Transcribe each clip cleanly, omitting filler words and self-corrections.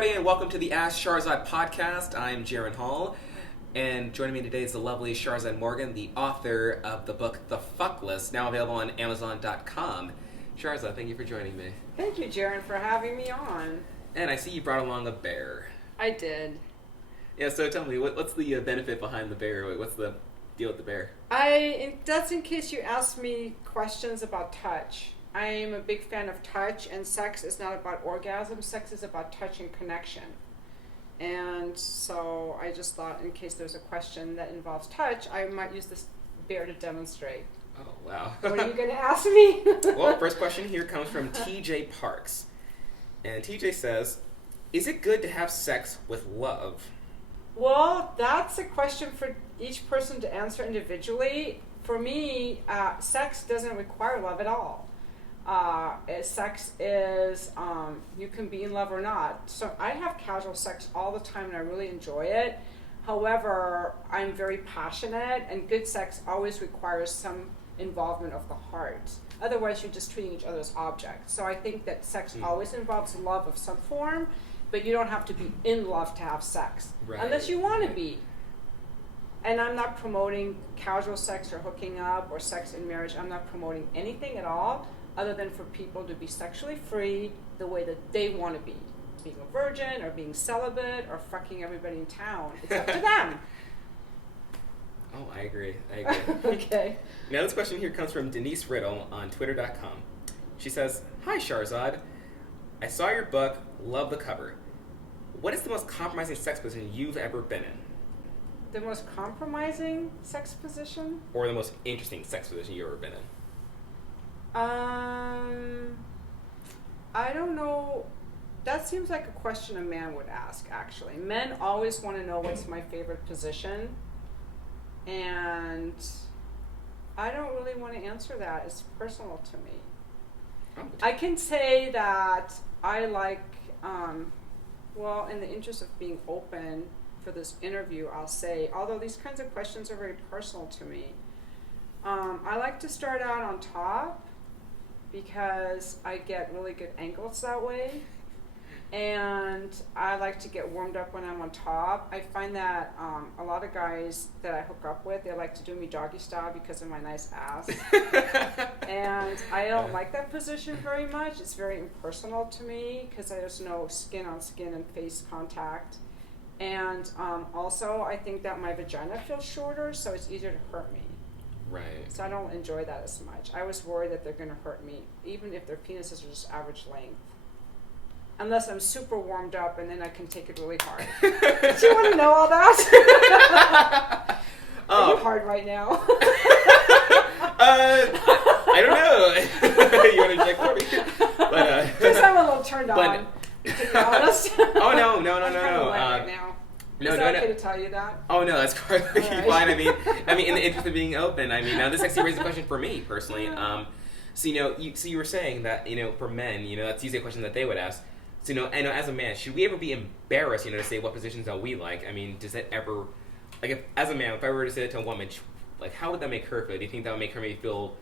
everybody, and welcome to the Ask Schahrzad podcast. I'm Jaron Hall, and joining me today is the lovely Schahrzad Morgan, the author of the book The Fuck List, now available on Amazon.com. Schahrzad, thank you for joining me. Thank you, Jaron, for having me on. And I see you brought along a bear. I did. Yeah, so tell me, what's the benefit behind the bear? What's the deal with the bear? That's in case you ask me questions about touch. I am a big fan of touch, and sex is not about orgasm. Sex is about touch and connection. And so I just thought, in case there's a question that involves touch, I might use this bear to demonstrate. Oh, wow. What are you going to ask me? Well, first question here comes from TJ Parks. And TJ says, is it good to have sex with love? Well, that's a question for each person to answer individually. For me, sex doesn't require love at all. Sex is, you can be in love or not. So I have casual sex all the time and I really enjoy it. However, I'm very passionate, and good sex always requires some involvement of the heart. Otherwise, you're just treating each other as objects. So I think that sex always involves love of some form, but you don't have to be in love to have sex, unless you want to be. And I'm not promoting casual sex or hooking up or sex in marriage. I'm not promoting anything at all, other than for people to be sexually free the way that they want to be. Being a virgin or being celibate or fucking everybody in town. It's up to them. Oh, I agree. Okay. Now this question here comes from Denise Riddle on Twitter.com. She says, hi Schahrzad, I saw your book, love the cover. What is the most compromising sex position you've ever been in? The most compromising sex position? Or the most interesting sex position you've ever been in? I don't know. That seems like a question a man would ask, actually. Men always want to know what's my favorite position. And I don't really want to answer that. It's personal to me. I can say that I like, well, in the interest of being open for this interview, I'll say, although these kinds of questions are very personal to me, I like to start out on top because I get really good angles that way. And I like to get warmed up when I'm on top. I find that a lot of guys that I hook up with, they like to do me doggy style because of my nice ass. And I don't like that position very much. It's very impersonal to me because there's no skin on skin and face contact. And also, I think that my vagina feels shorter, so it's easier to hurt me. Right. So I don't enjoy that as much. I was worried that they're going to hurt me, even if their penises are just average length. Unless I'm super warmed up, and then I can take it really hard. Do you want to know all that? Are you hard right now? I don't know. You want to check for me? Because I'm a little turned on, to be honest. Oh, no. I'm kind of wet right now. Is it okay to tell you that? Oh, no, that's perfectly fine. I mean, in the interest of being open, now this actually raises a question for me, personally. So, you were saying that, for men, that's usually a question that they would ask. So, I know as a man, should we ever be embarrassed, to say what positions that we like? I mean, does that ever, as a man, if I were to say that to a woman, how would that make her feel? Do you think that would make her maybe feel,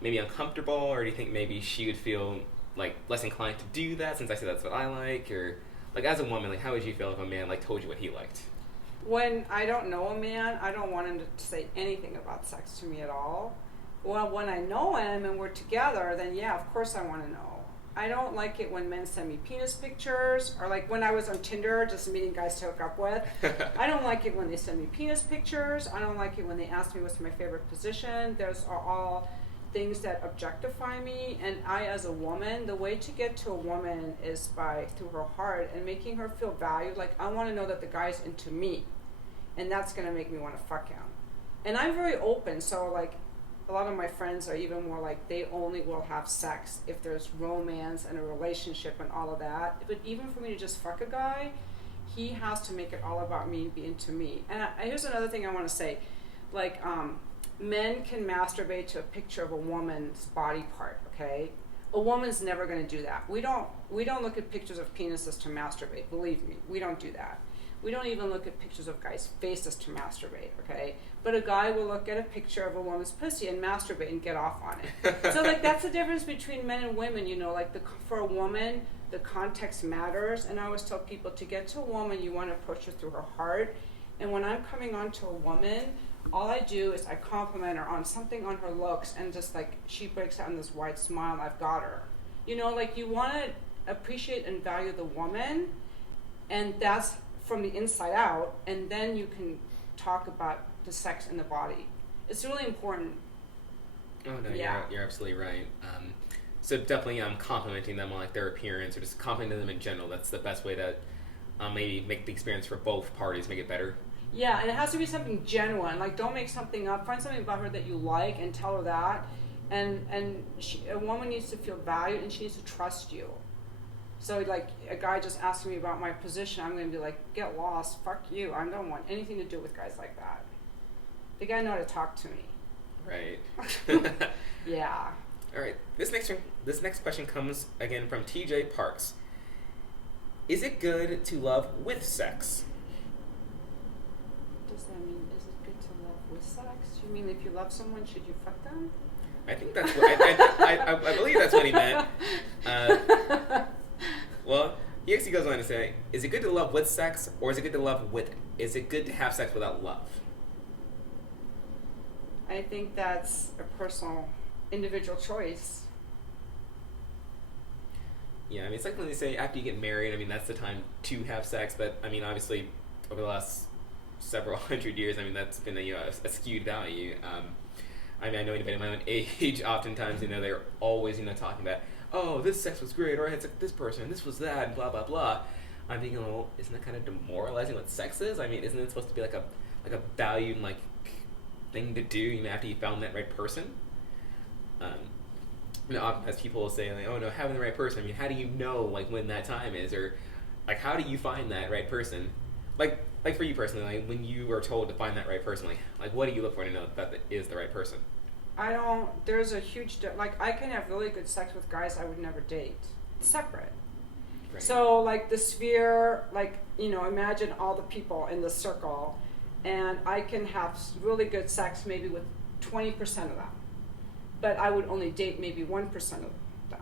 maybe uncomfortable? Or do you think maybe she would feel, less inclined to do that since I said that's what I like? Or, as a woman, how would you feel if a man, told you what he liked? When I don't know a man, I don't want him to say anything about sex to me at all. Well, when I know him and we're together, then yeah, of course I want to know. I don't like it when men send me penis pictures, or when I was on Tinder, just meeting guys to hook up with. I don't like it when they send me penis pictures. I don't like it when they ask me what's my favorite position. Those are all things that objectify me. And I, as a woman, the way to get to a woman is through her heart and making her feel valued. I want to know that the guy's into me, and that's going to make me want to fuck him. And I'm very open, so a lot of my friends are even more they only will have sex if there's romance and a relationship and all of that. But even for me to just fuck a guy, he has to make it all about me and be into me. And here's another thing I want to say. Men can masturbate to a picture of a woman's body part, okay? A woman's never going to do that. We don't look at pictures of penises to masturbate, believe me. We don't do that. We don't even look at pictures of guys' faces to masturbate, okay? But a guy will look at a picture of a woman's pussy and masturbate and get off on it. So like that's the difference between men and women, you know, like for a woman, the context matters. And I always tell people to get to a woman, you want to approach her through her heart. And when I'm coming on to a woman, all I do is I compliment her on something on her looks, and just like she breaks out in this wide smile and I've got her. You know, like you want to appreciate and value the woman, and that's from the inside out, and then you can talk about the sex and the body. It's really important. Oh no, you're absolutely right. So definitely complimenting them on like their appearance, or just complimenting them in general. That's the best way to maybe make the experience for both parties, make it better. Yeah, and it has to be something genuine. Like, don't make something up. Find something about her that you like and tell her that. And a woman needs to feel valued, and she needs to trust you. So, like, a guy just asking me about my position, I'm going to be like, get lost, fuck you. I don't want anything to do with guys like that. The guy know how to talk to me. Right. Yeah. All right. This next question comes again from TJ Parks. Is it good to love with sex? What does that mean? Is it good to love with sex? You mean if you love someone, should you fuck them? I think that's what I believe that's what he meant. Well, he actually goes on to say, is it good to love with sex, or is it good to have sex without love? I think that's a personal, individual choice. Yeah, I mean, it's like when they say after you get married, I mean, that's the time to have sex, but I mean, obviously, over the last several hundred years, I mean, that's been a skewed value. I mean, I know anybody in my own age, oftentimes, they're always, talking about, oh, this sex was great, or I had sex with this person, and this was that, and blah, blah, blah. I'm thinking, well, isn't that kind of demoralizing what sex is? I mean, isn't it supposed to be like a valued, like, thing to do, after you found that right person? Oftentimes people will say, like, oh, no, having the right person, I mean, how do you know, like, when that time is, or, like, how do you find that right person? Like for you personally, like, when you are told to find that right person, like what do you look for to know that is the right person? There's a huge, I can have really good sex with guys I would never date. It's separate. Right. So, like, the sphere, imagine all the people in the circle, and I can have really good sex maybe with 20% of them, but I would only date maybe 1% of them.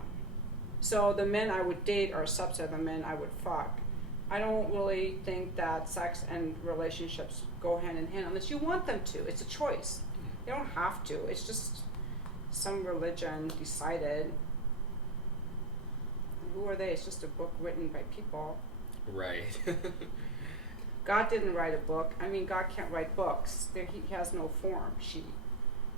So the men I would date are a subset of the men I would fuck. I don't really think that sex and relationships go hand in hand unless you want them to. It's a choice. They don't have to. It's just some religion decided. Who are they? It's just a book written by people. Right. God didn't write a book. I mean, God can't write books. He has no form,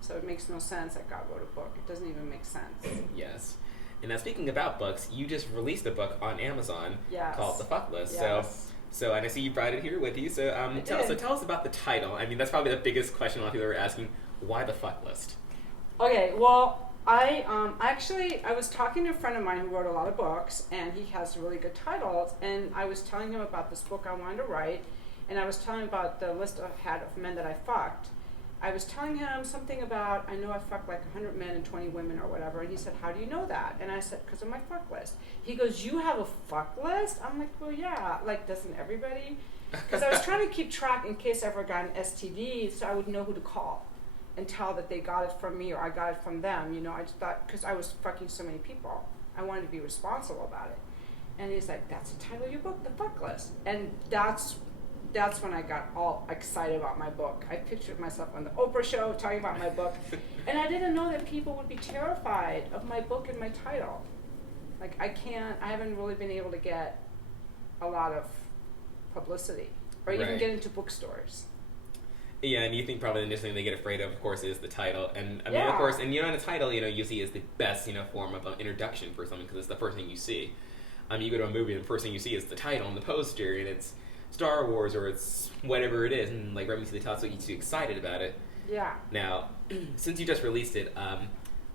So it makes no sense that God wrote a book. It doesn't even make sense. Yes. And now, speaking about books, you just released a book on Amazon called The Fuck List. Yes. So and I see you brought it here with you. So tell us about the title. I mean, that's probably the biggest question a lot of people are asking. Why The Fuck List? Okay, well, I was talking to a friend of mine who wrote a lot of books, and he has really good titles, and I was telling him about this book I wanted to write, and I was telling him about the list I had of men that I fucked. I was telling him something about, I know I fucked like 100 men and 20 women or whatever, and he said, how do you know that? And I said, because of my fuck list. He goes, you have a fuck list? I'm like, well, yeah, doesn't everybody? Because I was trying to keep track in case I ever got an STD, so I would know who to call and tell that they got it from me or I got it from them. I just thought, because I was fucking so many people, I wanted to be responsible about it. And he's like, that's the title of your book, The Fuck List. And that's when I got all excited about my book. I pictured myself on the Oprah show talking about my book. And I didn't know that people would be terrified of my book and my title. I haven't really been able to get a lot of publicity or even get into bookstores. Yeah, and you think probably the initial thing they get afraid of course, is the title. And I mean, of course, and in a title, usually is the best, form of an introduction for something because it's the first thing you see. You go to a movie and the first thing you see is the title and the poster, and it's Star Wars or it's whatever it is, and right when you see the title, so you get too excited about it. Yeah. Now, since you just released it,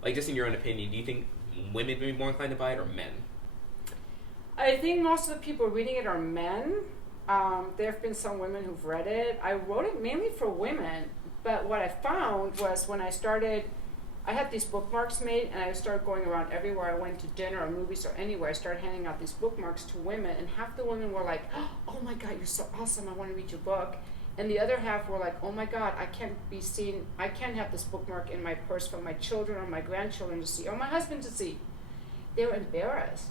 just in your own opinion, do you think women would be more inclined to buy it or men? I think most of the people reading it are men. There have been some women who've read it. I wrote it mainly for women, but what I found was when I started I had these bookmarks made, and I started going around everywhere I went to dinner or movies or anywhere. I started handing out these bookmarks to women, and half the women were like, "Oh my God, you're so awesome! I want to read your book." And the other half were like, "Oh my God, I can't have this bookmark in my purse for my children or my grandchildren to see or my husband to see." They were embarrassed.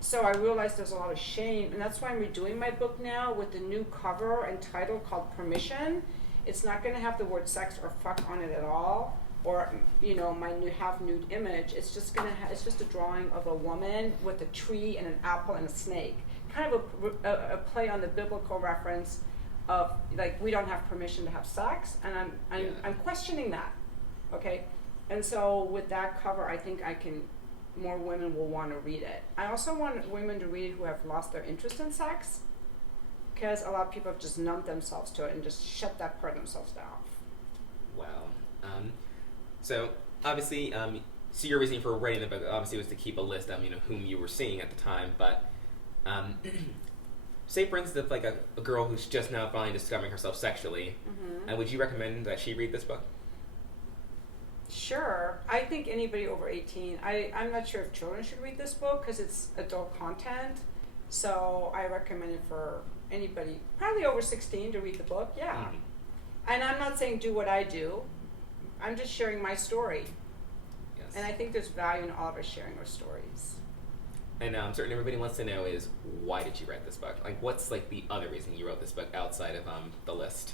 So I realized there's a lot of shame, and that's why I'm redoing my book now with the new cover and title called Permission. It's not going to have the word sex or fuck on it at all, or my half nude image. It's just it's just a drawing of a woman with a tree and an apple and a snake, kind of a play on the biblical reference of like we don't have permission to have sex, and I'm questioning that, okay? And so with that cover, I think more women will want to read it. I also want women to read who have lost their interest in sex, because a lot of people have just numbed themselves to it and just shut that part of themselves down. Wow. So obviously, so your reason for writing the book obviously was to keep a list of whom you were seeing at the time. But say for instance, if like a girl who's just now finally discovering herself sexually, would you recommend that she read this book? Sure. I think anybody over 18. I'm not sure if children should read this book because it's adult content. So I recommend it for anybody, probably over 16, to read the book. Yeah. Mm-hmm. And I'm not saying do what I do. I'm just sharing my story. Yes. And I think there's value in all of us sharing our stories. And I'm certain everybody wants to know is, why did you write this book? Like, what's like the other reason you wrote this book outside of the list?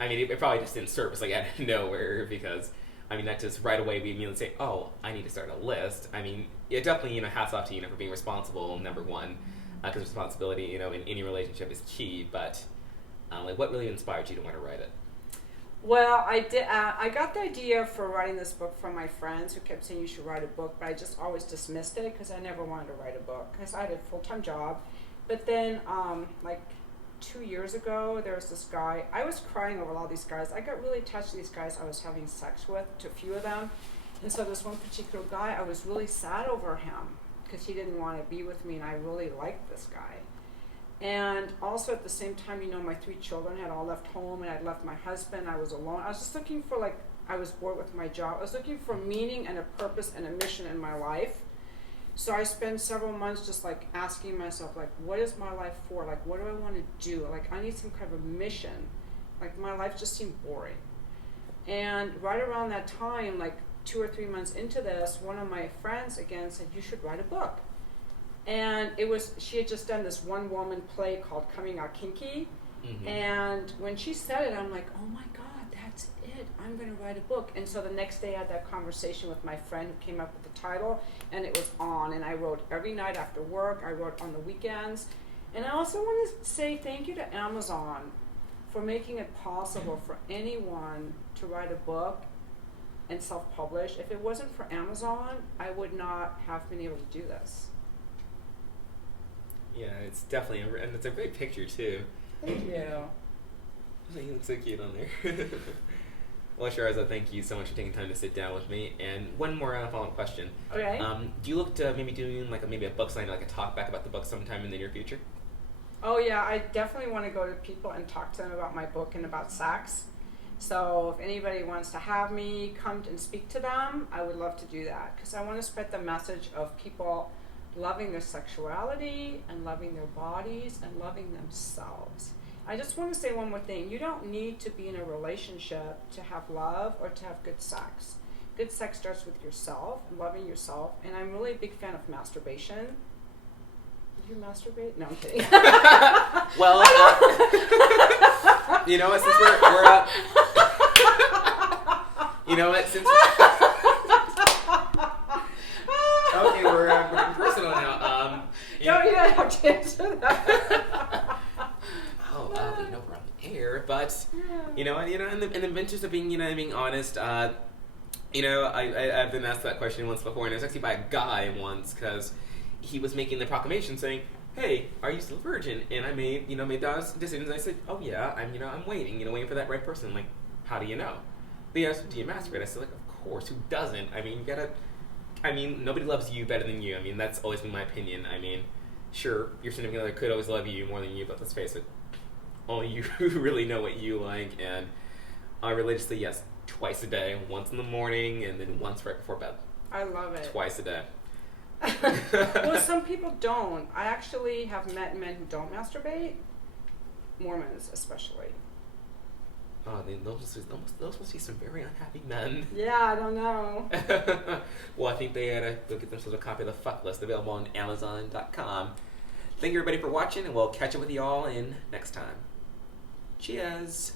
I mean, it probably just didn't surface like out of nowhere, because I mean, not just right away we immediately say, oh, I need to start a list. I mean, it definitely, hats off to you, for being responsible, number one, because responsibility, in any relationship is key. But like, what really inspired you to want to write it? Well, I did. I got the idea for writing this book from my friends who kept saying you should write a book, but I just always dismissed it because I never wanted to write a book because I had a full-time job. But then, like 2 years ago, there was this guy. I was crying over all these guys. I got really attached to these guys I was having sex with, to a few of them. And so this one particular guy, I was really sad over him because he didn't want to be with me, and I really liked this guy. And also at the same time, my 3 children had all left home, and I'd left my husband. I was alone. I was just looking for, I was bored with my job. I was looking for meaning and a purpose and a mission in my life. So I spent several months just asking myself, what is my life for? What do I want to do? I need some kind of a mission. My life just seemed boring. And right around that time, 2 or 3 months into this, one of my friends again said, you should write a book. And she had just done this one-woman play called Coming Out Kinky. Mm-hmm. And when she said it, I'm like, oh my God, that's it. I'm going to write a book. And so the next day I had that conversation with my friend who came up with the title, and it was on. And I wrote every night after work. I wrote on the weekends. And I also want to say thank you to Amazon for making it possible for anyone to write a book and self-publish. If it wasn't for Amazon, I would not have been able to do this. Yeah, it's definitely, and it's a great picture too. Thank you. You look so cute on there. Well, Schahrzad, thank you so much for taking time to sit down with me. And one more follow-up question. Okay. Do you look to maybe doing maybe a book signing, a talk back about the book sometime in the near future? Oh yeah, I definitely want to go to people and talk to them about my book and about sex. So if anybody wants to have me come and speak to them, I would love to do that, because I want to spread the message of people loving their sexuality and loving their bodies and loving themselves. I just want to say one more thing. You don't need to be in a relationship to have love or to have good sex. Good sex starts with yourself and loving yourself. And I'm really a big fan of masturbation. Do you masturbate? No, I'm kidding. Well, you know what, since since okay, we're getting personal now. You don't have to answer that. Oh, we're on the air, but in the interest of being honest, I've been asked that question once before, and it was actually by a guy once, because he was making the proclamation saying, "Hey, are you still a virgin?" And I made those decisions. And I said, "Oh yeah, I'm waiting, waiting for that right person." I'm like, "How do you know?" They asked, "Do you masturbate?" I said, "Of course. Who doesn't? I mean, you gotta." Nobody loves you better than you. That's always been my opinion. Sure, your significant other could always love you more than you, but let's face it, only you really know what you like. And religiously, yes, twice a day, once in the morning and then once right before bed. I love it. Twice a day. Well, some people don't. I actually have met men who don't masturbate. Mormons, especially. Oh, those must be some very unhappy men. Yeah, I don't know. Well, I think they gotta go get themselves a copy of the Fuck List, available on Amazon.com. Thank you, everybody, for watching, and we'll catch up with you all in next time. Cheers.